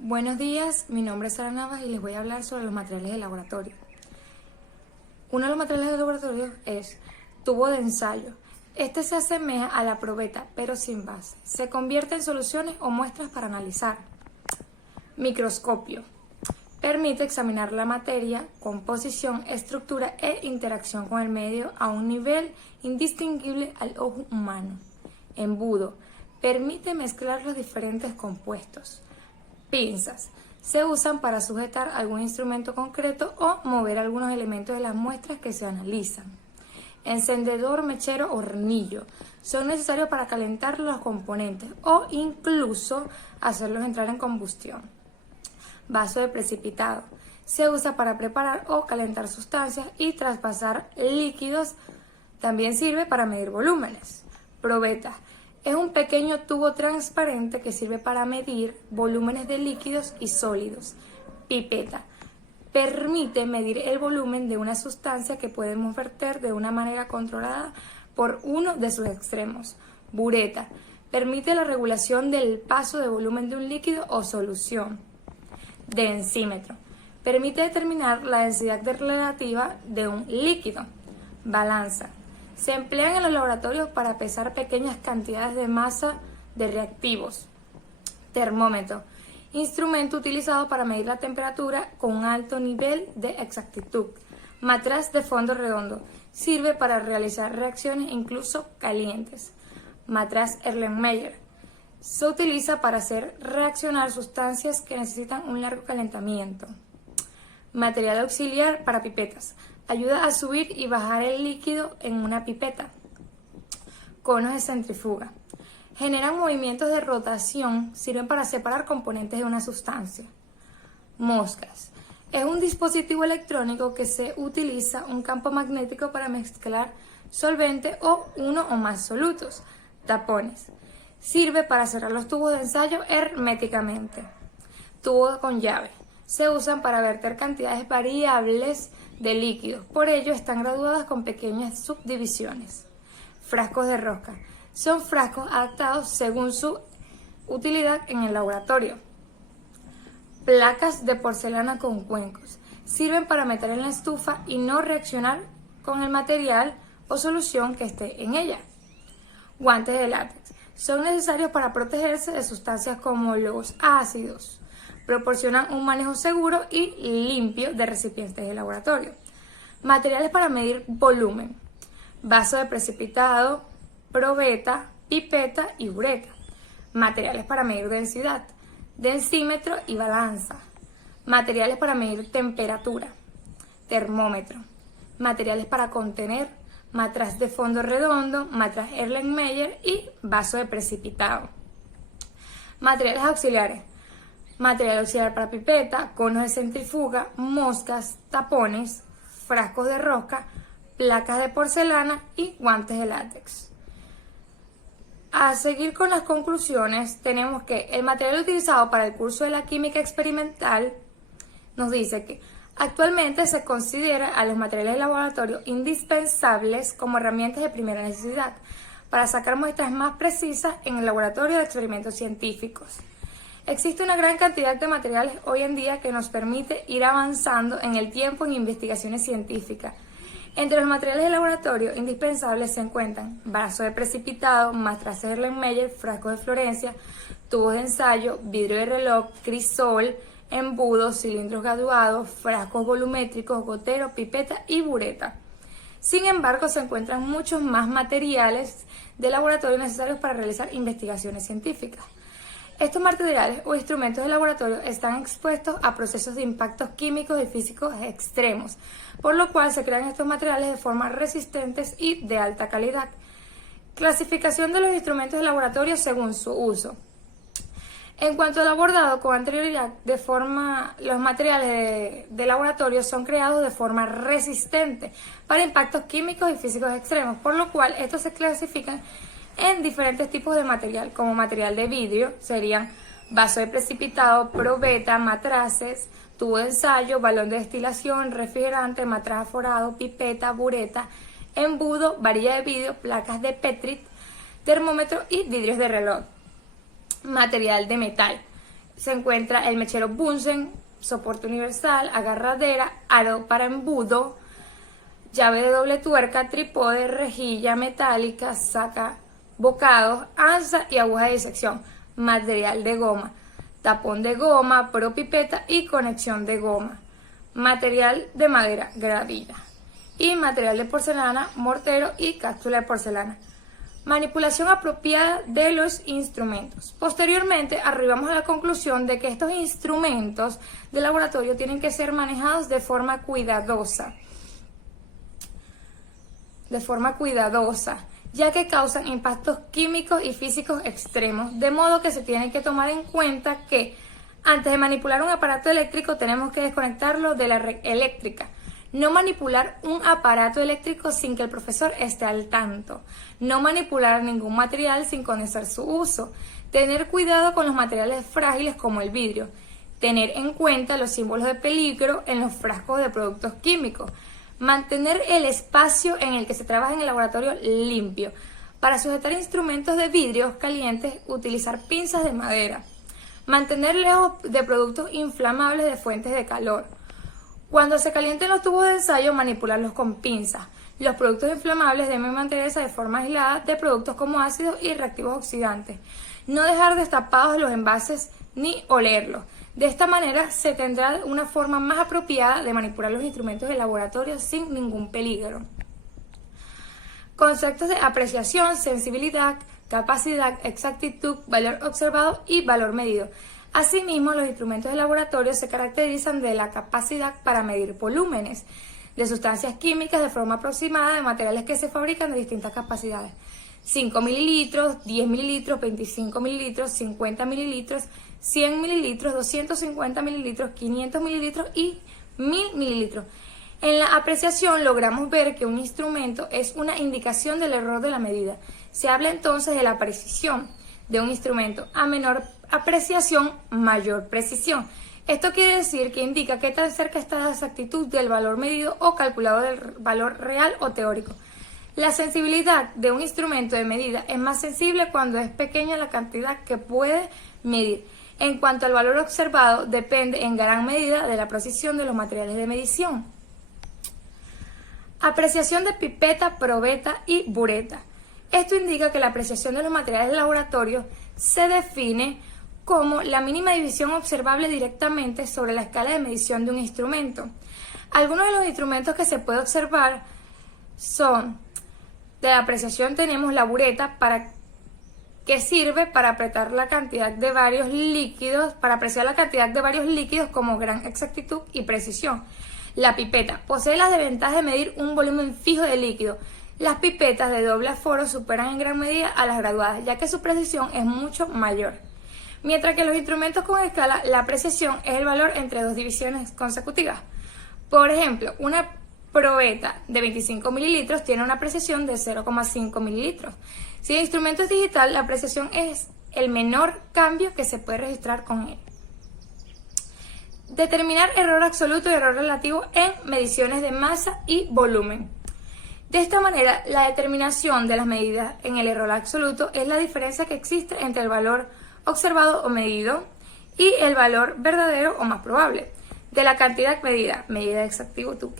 Buenos días, mi nombre es Sara Navas y les voy a hablar sobre los materiales de laboratorio. Uno de los materiales de laboratorio es tubo de ensayo. Este se asemeja a la probeta, pero sin base. Se convierte en soluciones o muestras para analizar. Microscopio. Permite examinar la materia, composición, estructura e interacción con el medio a un nivel indistinguible al ojo humano. Embudo. Permite mezclar los diferentes compuestos. Pinzas. Se usan para sujetar algún instrumento concreto o mover algunos elementos de las muestras que se analizan. Encendedor, mechero o hornillo. Son necesarios para calentar los componentes o incluso hacerlos entrar en combustión. Vaso de precipitado. Se usa para preparar o calentar sustancias y traspasar líquidos. También sirve para medir volúmenes. Probeta. Es un pequeño tubo transparente que sirve para medir volúmenes de líquidos y sólidos. Pipeta. Permite medir el volumen de una sustancia que podemos verter de una manera controlada por uno de sus extremos. Bureta. Permite la regulación del paso de volumen de un líquido o solución. Densímetro. Permite determinar la densidad relativa de un líquido. Balanza. Se emplean en los laboratorios para pesar pequeñas cantidades de masa de reactivos. Termómetro. Instrumento utilizado para medir la temperatura con un alto nivel de exactitud. Matraz de fondo redondo. Sirve para realizar reacciones incluso calientes. Matraz Erlenmeyer. Se utiliza para hacer reaccionar sustancias que necesitan un largo calentamiento. Material auxiliar para pipetas. Ayuda a subir y bajar el líquido en una pipeta. Conos de centrifuga. Generan movimientos de rotación, sirven para separar componentes de una sustancia. Moscas. Es un dispositivo electrónico que se utiliza un campo magnético para mezclar solvente o uno o más solutos. Tapones. Sirve para cerrar los tubos de ensayo herméticamente. Tubo con llave. Se usan para verter cantidades variables de líquidos, por ello están graduadas con pequeñas subdivisiones. Frascos de rosca. Son frascos adaptados según su utilidad en el laboratorio. Placas de porcelana con cuencos. Sirven para meter en la estufa y no reaccionar con el material o solución que esté en ella. Guantes de látex. Son necesarios para protegerse de sustancias como los ácidos. Proporcionan un manejo seguro y limpio de recipientes de laboratorio. Materiales para medir volumen. Vaso de precipitado, probeta, pipeta y bureta. Materiales para medir densidad. Densímetro y balanza. Materiales para medir temperatura. Termómetro. Materiales para contener. Matraz de fondo redondo, matraz Erlenmeyer y vaso de precipitado. Materiales auxiliares. Material auxiliar para pipeta, conos de centrifuga, moscas, tapones, frascos de rosca, placas de porcelana y guantes de látex. A seguir con las conclusiones, tenemos que el material utilizado para el curso de la química experimental nos dice que actualmente se considera a los materiales de laboratorio indispensables como herramientas de primera necesidad para sacar muestras más precisas en el laboratorio de experimentos científicos. Existe una gran cantidad de materiales hoy en día que nos permite ir avanzando en el tiempo en investigaciones científicas. Entre los materiales de laboratorio indispensables se encuentran vaso de precipitado, matraz Erlenmeyer, frascos de Florencia, tubos de ensayo, vidrio de reloj, crisol, embudos, cilindros graduados, frascos volumétricos, gotero, pipeta y bureta. Sin embargo, se encuentran muchos más materiales de laboratorio necesarios para realizar investigaciones científicas. Estos materiales o instrumentos de laboratorio están expuestos a procesos de impactos químicos y físicos extremos, por lo cual se crean estos materiales de forma resistentes y de alta calidad. Clasificación de los instrumentos de laboratorio según su uso. En cuanto al abordado con anterioridad, los materiales de laboratorio son creados de forma resistente para impactos químicos y físicos extremos, por lo cual estos se clasifican en diferentes tipos de material, como material de vidrio, serían vaso de precipitado, probeta, matraces, tubo de ensayo, balón de destilación, refrigerante, matraz aforado, pipeta, bureta, embudo, varilla de vidrio, placas de Petri, termómetro y vidrios de reloj. Material de metal. se encuentra el mechero Bunsen, soporte universal, agarradera, aro para embudo, llave de doble tuerca, trípode, rejilla metálica, saca bocados, anza y aguja de disección, material de goma, tapón de goma, propipeta y conexión de goma, material de madera, gravilla, y material de porcelana, mortero y cápsula de porcelana. Manipulación apropiada de los instrumentos. Posteriormente, arribamos a la conclusión de que estos instrumentos de laboratorio tienen que ser manejados de forma cuidadosa, ya que causan impactos químicos y físicos extremos, de modo que se tiene que tomar en cuenta que antes de manipular un aparato eléctrico tenemos que desconectarlo de la red eléctrica. No manipular un aparato eléctrico sin que el profesor esté al tanto. No manipular ningún material sin conocer su uso. Tener cuidado con los materiales frágiles como el vidrio. Tener en cuenta los símbolos de peligro en los frascos de productos químicos. Mantener el espacio en el que se trabaja en el laboratorio limpio. Para sujetar instrumentos de vidrios calientes, utilizar pinzas de madera. Mantener lejos de productos inflamables de fuentes de calor. Cuando se calienten los tubos de ensayo, manipularlos con pinzas. Los productos inflamables deben mantenerse de forma aislada de productos como ácidos y reactivos oxidantes. No dejar destapados los envases ni olerlos. De esta manera se tendrá una forma más apropiada de manipular los instrumentos de laboratorio sin ningún peligro. Conceptos de apreciación, sensibilidad, capacidad, exactitud, valor observado y valor medido. Asimismo, los instrumentos de laboratorio se caracterizan de la capacidad para medir volúmenes de sustancias químicas de forma aproximada de materiales que se fabrican de distintas capacidades. 5 mililitros, 10 mililitros, 25 mililitros, 50 mililitros, 100 mililitros, 250 mililitros, 500 mililitros y 1000 mililitros. En la apreciación logramos ver que un instrumento es una indicación del error de la medida. Se habla entonces de la precisión de un instrumento. A menor apreciación, mayor precisión. Esto quiere decir que indica qué tan cerca está la exactitud del valor medido o calculado del valor real o teórico. La sensibilidad de un instrumento de medida es más sensible cuando es pequeña la cantidad que puede medir. En cuanto al valor observado, depende en gran medida de la precisión de los materiales de medición. Apreciación de pipeta, probeta y bureta. Esto indica que la apreciación de los materiales de laboratorio se define como la mínima división observable directamente sobre la escala de medición de un instrumento. Algunos de los instrumentos que se puede observar son, de apreciación tenemos la bureta, que sirve para apreciar la cantidad de varios líquidos, como gran exactitud y precisión. La pipeta posee la desventaja de medir un volumen fijo de líquido. Las pipetas de doble aforo superan en gran medida a las graduadas, ya que su precisión es mucho mayor. Mientras que los instrumentos con escala, la precisión es el valor entre dos divisiones consecutivas. Por ejemplo, una probeta de 25 mililitros tiene una precisión de 0,5 mililitros. Si el instrumento es digital, la precisión es el menor cambio que se puede registrar con él. Determinar error absoluto y error relativo en mediciones de masa y volumen. De esta manera, la determinación de las medidas en el error absoluto es la diferencia que existe entre el valor observado o medido y el valor verdadero o más probable de la cantidad medida, medida de exactitud,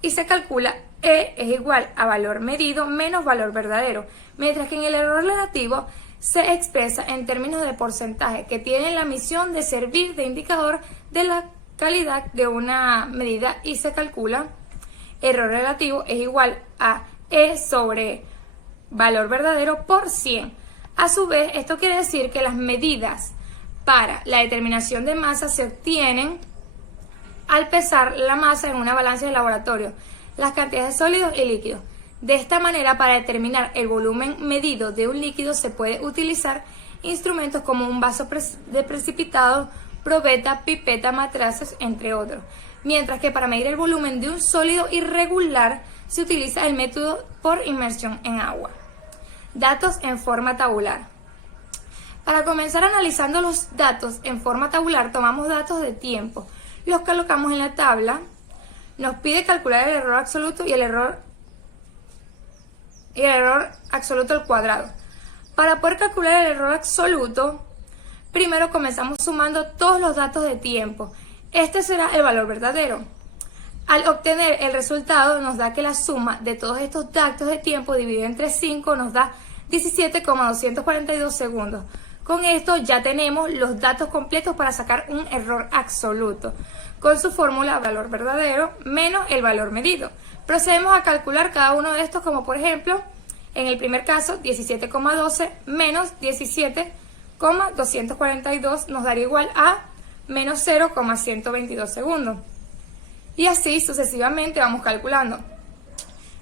y se calcula E es igual a valor medido menos valor verdadero, mientras que en el error relativo se expresa en términos de porcentaje que tiene la misión de servir de indicador de la calidad de una medida y se calcula error relativo es igual a E sobre valor verdadero por 100. A su vez, esto quiere decir que las medidas para la determinación de masa se obtienen al pesar la masa en una balanza de laboratorio, las cantidades de sólidos y líquidos. De esta manera, para determinar el volumen medido de un líquido se puede utilizar instrumentos como un vaso de precipitado, probeta, pipeta, matraces, entre otros. Mientras que para medir el volumen de un sólido irregular se utiliza el método por inmersión en agua. Datos en forma tabular. Para comenzar analizando los datos en forma tabular, tomamos datos de tiempo, los colocamos en la tabla, nos pide calcular el error absoluto y el error absoluto al cuadrado. Para poder calcular el error absoluto, Primero comenzamos sumando todos los datos de tiempo. Este será el valor verdadero. Al obtener el resultado nos da que la suma de todos estos datos de tiempo dividido entre 5 nos da 17,242 segundos. Con esto ya tenemos los datos completos para sacar un error absoluto, con su fórmula valor verdadero menos el valor medido. Procedemos a calcular cada uno de estos, como por ejemplo, en el primer caso, 17,12 menos 17,242 nos daría igual a menos 0,122 segundos. Y así sucesivamente vamos calculando.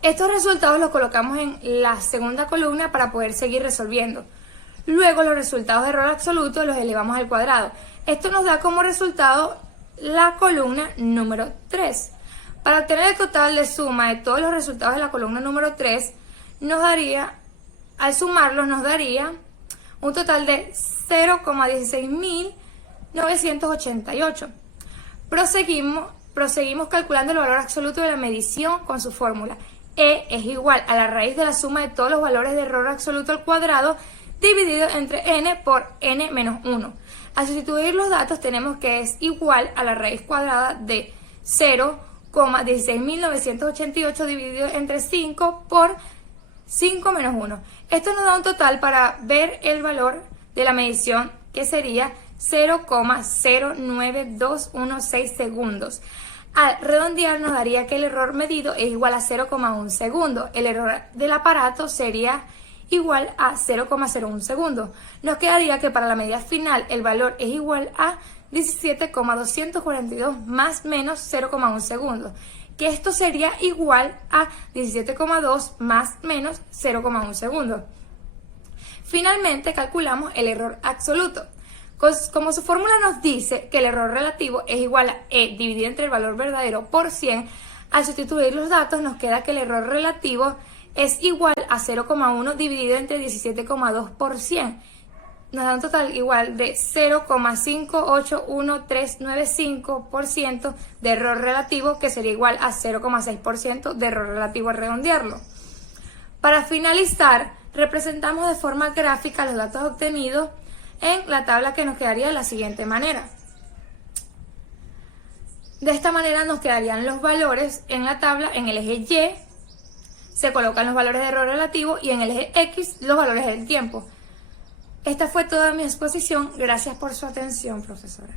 Estos resultados los colocamos en la segunda columna para poder seguir resolviendo. Luego los resultados de error absoluto los elevamos al cuadrado. Esto nos da como resultado la columna número 3. Para obtener el total de suma de todos los resultados de la columna número 3, nos daría, al sumarlos, nos daría un total de 0,16.988. Proseguimos calculando el valor absoluto de la medición con su fórmula. E es igual a la raíz de la suma de todos los valores de error absoluto al cuadrado dividido entre n por n menos 1. Al sustituir los datos tenemos que es igual a la raíz cuadrada de 0,16.988 dividido entre 5 por 5 menos 1. Esto nos da un total para ver el valor de la medición, que sería 0,09216 segundos. Al redondear nos daría que el error medido es igual a 0,1 segundo. El error del aparato sería igual a 0,01 segundos. Nos quedaría que para la medida final el valor es igual a 17,242 más menos 0,1 segundos, que esto sería igual a 17,2 más menos 0,1 segundos. Finalmente calculamos el error absoluto. Como su fórmula nos dice que el error relativo es igual a E dividido entre el valor verdadero por 100, al sustituir los datos nos queda que el error relativo es igual a 0,1 dividido entre 17,2 por 100. Nos da un total igual de 0,581395% de error relativo, que sería igual a 0,6% de error relativo al redondearlo. Para finalizar, representamos de forma gráfica los datos obtenidos en la tabla, que nos quedaría de la siguiente manera. De esta manera nos quedarían los valores en la tabla. En el eje Y se colocan los valores de error relativo y en el eje X los valores del tiempo. Esta fue toda mi exposición. Gracias por su atención, profesora.